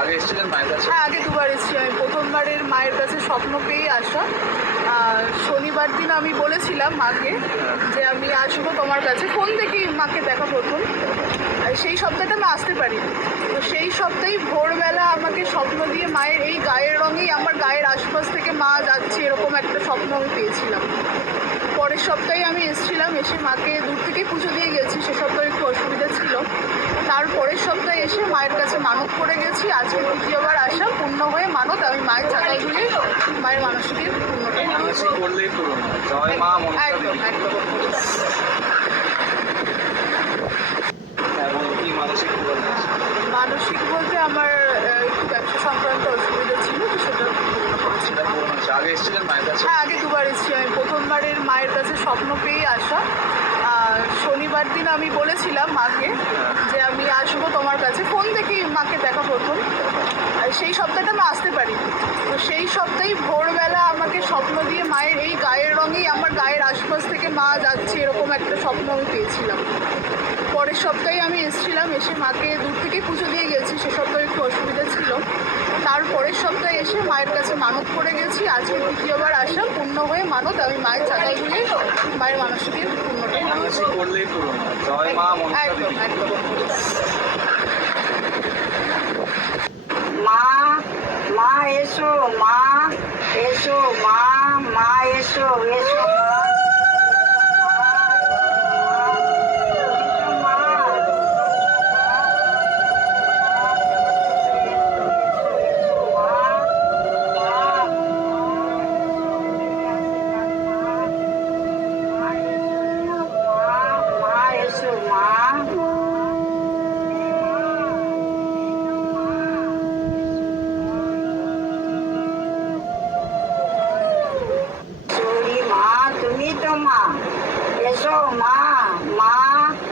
আগে এসেছিলেন মায়ের কাছে? হ্যাঁ, আগে দুবার এসেছি আমি। প্রথমবারের মায়ের কাছে স্বপ্ন পেয়ে আসা। শনিবার দিন আমি বলেছিলাম মাকে যে আমি আসবো তোমার কাছে, ফোন দেখেই মাকে দেখা প্রথম। সেই সপ্তাহটা আমি আসতে পারিনি। তো সেই সপ্তাহেই ভোরবেলা আমাকে স্বপ্ন দিয়ে মায়ের এই গায়ের রঙেই আমার গায়ের আশপাশ থেকে মা যাচ্ছে, এরকম একটা স্বপ্ন আমি পেয়েছিলাম। পরের সপ্তাহে আমি এসেছিলাম, এসে মাকে দূর থেকেই পুজো দিয়ে গেছি। সে সপ্তাহে একটু অসুবিধা ছিল। তারপরের সপ্তাহে এসে মায়ের কাছে মানত করে গেছি। আজকে তৃতীয়বার আসা, পূর্ণ হয়ে মানত আমি মায়ের চাঁদায় ধুয়ে মায়ের মানসিকের পূর্ণ করি। মানসিক করলেই পূরণ হয়। জয় মা মনসা একদম দেবী। একদম। এবং কি মানসিক পূরণ হয়েছে? মানসিক বলতে আমার একটু ব্যবসা সংক্রান্ত অসুবিধা ছিল, তো সেটা পূর্ণ করেছি। সেটা পূরণ হয়েছে। আগে এসেছিলেন মায়ের কাছে? হ্যাঁ, আগে দুবার এসেছি আমি। প্রথমবারের মায়ের কাছে স্বপ্ন পেয়ে আসা। শনিবার দিন আমি বলেছিলাম মাকে যে আমি আসবো তোমার কাছে, ফোন দেখেই মাকে দেখা প্রথম। সেই সপ্তাহটা আমি আসতে পারিনি। তো সেই সপ্তাহেই ভোরবেলা আমাকে স্বপ্ন দিয়ে মায়ের এই গায়ের রঙেই আমার গায়ের আশপাশ থেকে মা যাচ্ছে, এরকম একটা স্বপ্ন আমি পেয়েছিলাম। পরের সপ্তাহে আমি এসেছিলাম, এসে মাকে দূর থেকেই পুজো দিয়ে গেছি। সে সপ্তাহে একটু অসুবিধা ছিল। তারপরের সপ্তাহে এসে মায়ের কাছে মানত করে গেছি। আজকে তৃতীয়বার আসা, পূর্ণ হয়ে মানত আমি মায়ের চাঁদায় ধুয়ে মায়ের মানসিকের পূর্ণ করি। মানসিক করলেই পূরণ হয়। জয় মা মনসা একদম দেবী। একদম।